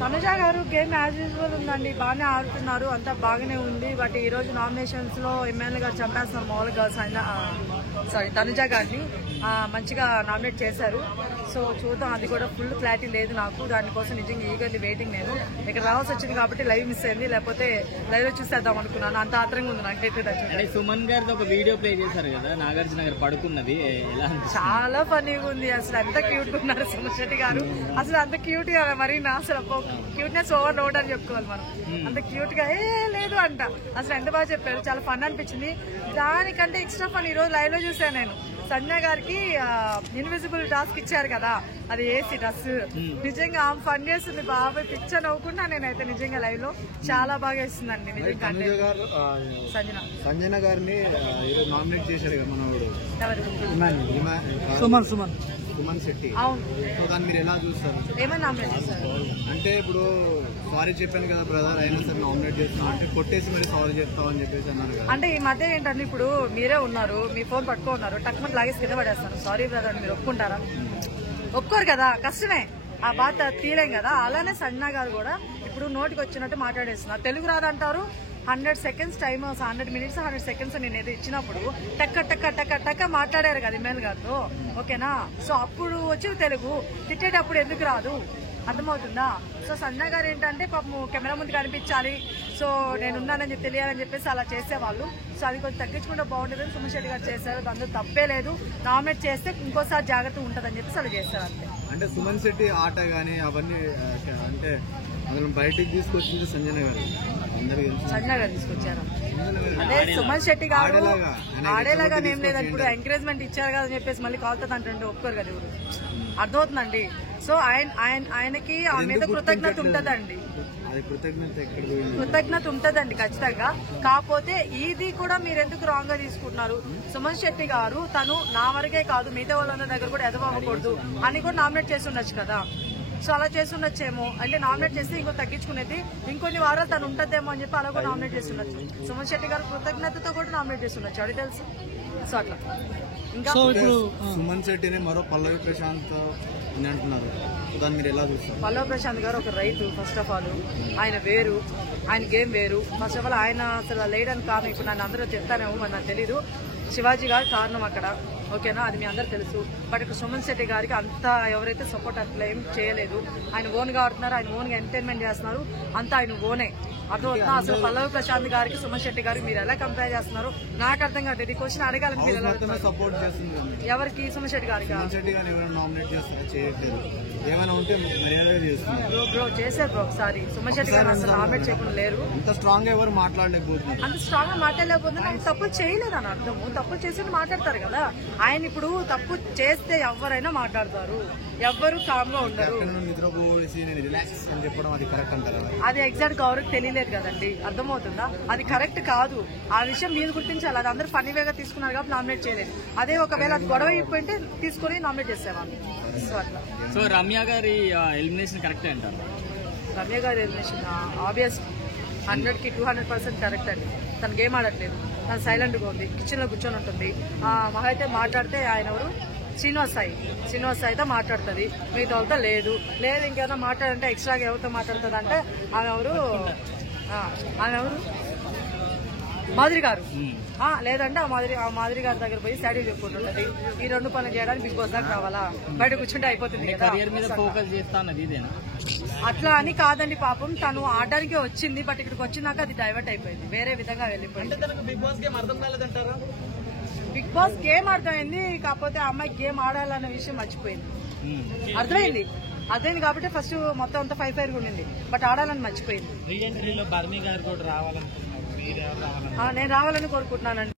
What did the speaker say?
తనుజ గారు game as usual ఉందండి, బాగానే ఆడుతున్నారు, అంతా బాగానే ఉంది. బట్ ఈ రోజు నామినేషన్స్ లో ఎమ్మెల్యే గారు చంపేస్తున్నారు మామూలుగా తనుజ గారిని మంచిగా నామినేట్ చేశారు. సో చూద్దాం, అది కూడా ఫుల్ క్లారిటీ లేదు నాకు. దానికోసం నిజంగా ఈగర్లీ వెయిటింగ్. నేను ఇక్కడ రావాల్సి వచ్చింది కాబట్టి లైవ్ మిస్ అయింది, లేకపోతే లైవ్ లో చూసేద్దాం అనుకున్నాను. అంత ఆత్రంగా ఉంది నాకైతే. సుమన్ గారితో ఒక వీడియో ప్లే చేశారు కదా, నాగార్జున గారు పడుకున్నది, చాలా ఫన్నీగా ఉంది. అసలు ఎంత క్యూట్ గా ఉన్నారు సుమన్ శెట్టి గారు, అసలు అంత క్యూట్ గా మరి అసలు క్యూట్నెస్ ఓవర్ లోడ్ అని చెప్పుకోవాలి మనం. అంత క్యూట్ గా లేదు అంట, అసలు ఎంత బాగా చెప్పారు, చాలా ఫన్ అనిపించింది. దానికంటే ఎక్స్ట్రా ఫన్ ఈ రోజు లైవ్ లో చూసాను నేను. సంజయ్ గారికి ఇన్విజిబుల్ టాస్క్ ఇచ్చారు కదా, అది ఏసీ డ్రెస్, నిజంగా ఆమె ఫన్ చేస్తుంది బాబాయ్, పిక్చర్ నవ్వుకున్నా నేనైతే నిజంగా లైవ్ లో. చాలా బాగా వేస్తుందండి నిజంగా. సంజన గారిని నామినేట్ చేశారు కదా మనవాడు సుమన్ శెట్టి. అవును, దాన్ని మీరు ఎలా చూస్తారు? ఏమని నామినేట్ చేస్తారు అంటే ఇప్పుడు సారీ చెప్పాను కదా బ్రదర్, అయినా సరే నామినేట్ చేస్తున్నా అంటే కొట్టేసి మరి సారీ చెప్తావు అని చెప్పేసి అన్నారు కదా. అంటే ఈ మధ్య ఏంటంటే ఇప్పుడు మీరే ఉన్నారు, మీ ఫోన్ పట్టుకున్నారు, టక్మని లాగేసి కింద పడేస్తారు. సారీ బ్రదర్ మీరు ఒప్పుకుంటారా? ఒప్పుకోరు కదా, కష్టమే, ఆ బాధ తీయలేం కదా. అలానే సన్నా గారు కూడా ఇప్పుడు నోటికి వచ్చినట్టు మాట్లాడేస్తున్నారు. తెలుగు రాదంటారు, 100 seconds టైం, 100 minutes 100 seconds నేను ఏదో ఇచ్చినప్పుడు టక్క టక్క టక్క టక్క మాట్లాడారు కదా ఎమ్మెల్యే గారితో, ఓకేనా? సో అప్పుడు వచ్చి తెలుగు, తిట్టేటప్పుడు ఎందుకు రాదు, అర్థమవుతుందా? సో సన్నా గారు ఏంటంటే పాపం కెమెరా ముందు కనిపించాలి, సో నేనున్నానని చెప్పి తెలియాలని చెప్పేసి అలా చేసేవాళ్ళు. సో అది కొంచెం తగ్గించుకుంటే బాగుంటుందని సుమన్ శెట్టి గారు చేశారు, అందులో తప్పే లేదు. నామినేట్ చేస్తే ఇంకోసారి జాగ్రత్త ఉంటుందని చెప్పేసి అలా చేశారు అంతే. అంటే సుమన్ శెట్టి ఆట గానీ అవన్నీ అంటే అందులో బయటికి తీసుకొచ్చింది సంజన గారు, సంజన గారు తీసుకొచ్చారు. అదే సుమన్ శెట్టి గారు ఆడేలాగా ఏం లేదండి, ఇప్పుడు ఎంకరేజ్మెంట్ ఇచ్చారు కదా అని చెప్పేసి మళ్ళీ కాలుతుంది అంటే ఒప్పుకోరు కదా ఎవరు, అర్థమవుతుందండి. సో ఆయనకి ఆ మీద కృతజ్ఞత ఉంటదండి, కృతజ్ఞత ఉంటదండి ఖచ్చితంగా. కాకపోతే ఇది కూడా మీరు ఎందుకు రాంగ్ గా తీసుకుంటున్నారు? సుమన్ శెట్టి గారు తను నా వరకే కాదు మిగతా వాళ్ళందరి దగ్గర కూడా ఎదవకూడదు అని కూడా నామినేట్ చేసి ఉండొచ్చు కదా. సో అలా చేసి ఉండొచ్చేమో, అంటే నామినేట్ చేస్తే ఇంకో తగ్గించుకునేది ఇంకొన్ని వారాలు తను ఉంటదేమో అని చెప్పి అలా కూడా నామినేట్ చేసి ఉండొచ్చు. సుమన్ శెట్టి గారు కృతజ్ఞతతో కూడా నామినేట్ చేసి ఉండొచ్చు, అది తెలుసు. సో అట్లా ఇంకా సుమన్ శెట్టిని మరో పల్లవి ప్రశాంత్ అని అంటున్నారు, దాన్ని మీరు ఎలా చూస్తారు? పల్లవి ప్రశాంత్ గారు ఒక రైతు, ఫస్ట్ ఆఫ్ ఆల్ ఆయన వేరు, ఆయన గేమ్ వేరు. ఫస్ట్ ఆఫ్ ఆల్ ఆయన అసలు లేయడానికి కారణం, ఇప్పుడు నన్ను అందరూ చెప్తానేమో మరి నాకు తెలీదు, శివాజీ గారు కారణం అక్కడ, ఓకేనా? అది మీ అందరు తెలుసు. బట్ ఇక్కడ సుమన్ శెట్టి గారికి అంతా ఎవరైతే సపోర్ట్ అట్లా ఏం చేయలేదు. ఆయన ఓన్ గా ఆడుతున్నారు, ఆయన ఓన్ గా ఎంటర్టైన్మెంట్ చేస్తున్నారు, అంతా ఆయన ఓనే, అర్థమవుతుందా? అసలు పల్లవి ప్రశాంత్ గారికి సుమన్ శెట్టి గారికి మీరు ఎలా కంపేర్ చేస్తున్నారు నాకు అర్థం కాదు. ఇది క్వశ్చన్ అడగాలని మీరు సపోర్ట్ చేస్తుంది ఎవరికి? సుమన్ శెట్టి గారికి. బ్రో చేశారు బ్రో ఒకసారి, సుమన్ శెట్టి గారు అసలు నామినేట్ చేయకుండా లేరు. అంత స్ట్రాంగ్ ఎవరు మాట్లాడలేకపోతున్నారు, అంత స్ట్రాంగ్ గా మాట్లాడలేకపోతే ఆయన తప్పు చేయలేదు అని అర్థము. తప్పు చేసి మాట్లాడతారు కదా. ఆయన ఇప్పుడు తప్పు చేస్తే ఎవరైనా మాట్లాడతారు, ఎవ్వరు కామ్ గా ఉండరు. అది ఎగ్జాక్ట్ గా ఎవరికి తెలియలేదు కదండి, అర్థమవుతుందా? అది కరెక్ట్ కాదు, ఆ విషయం మీరు గుర్తించాలి. అది అందరూ ఫన్నీ వేగా తీసుకున్నారు కాబట్టి నామినేట్ చేయలేదు. అదే ఒకవేళ అది గొడవ అయిపోయింటే తీసుకుని నామినేట్ చేసేవాళ్ళు. సో అట్లా. సో రమ్య గారి ఎలిమినేషన్ కరెక్ట్ అంటారు? రమ్య గారి ఎలిమినేషన్ ఆబ్వియస్ 100కి 200% కరెక్ట్ అండి. తను గేమ్ ఆడట్లేదు, తను సైలెంట్ గా ఉంది, కిచెన్ లో కూర్చొని ఉంటుంది. మహా అయితే మాట్లాడితే ఆయన ఎవరు, శ్రీనివాస్ సాయితో మాట్లాడుతుంది, మిగతా వాళ్ళతో లేదు. ఇంకేమైనా మాట్లాడంటే ఎక్స్ట్రాగా ఎవరితో మాట్లాడుతుంది అంటే ఆమె ఎవరు మాధురి గారు, లేదంటే ఆ మాధురి గారి దగ్గర పోయి శాడీ చెప్పుకుంటుంటది. ఈ 2 పనులు చేయడానికి బిగ్ బాస్ దాకా రావాలా? బయట కూర్చుంటే అయిపోతుంది కదా. అట్లా అని కాదండి, పాపం తను ఆడడానికే వచ్చింది, బట్ ఇక్కడికి వచ్చినాక అది డైవర్ట్ అయిపోయింది, వేరే విధంగా వెళ్ళిపోయింది. బిగ్ బాస్ గేమ్ అర్థం కాలేదంటారా? బిగ్ బాస్ గేమ్ అర్థమైంది, కాకపోతే ఆ అమ్మాయి గేమ్ ఆడాలన్న విషయం మర్చిపోయింది. అర్థమైంది కాబట్టి ఫస్ట్ మొత్తం అంతా 5-5 ఉండింది, బట్ ఆడాలని మర్చిపోయింది. నేను రావాలని కోరుకుంటున్నానండి.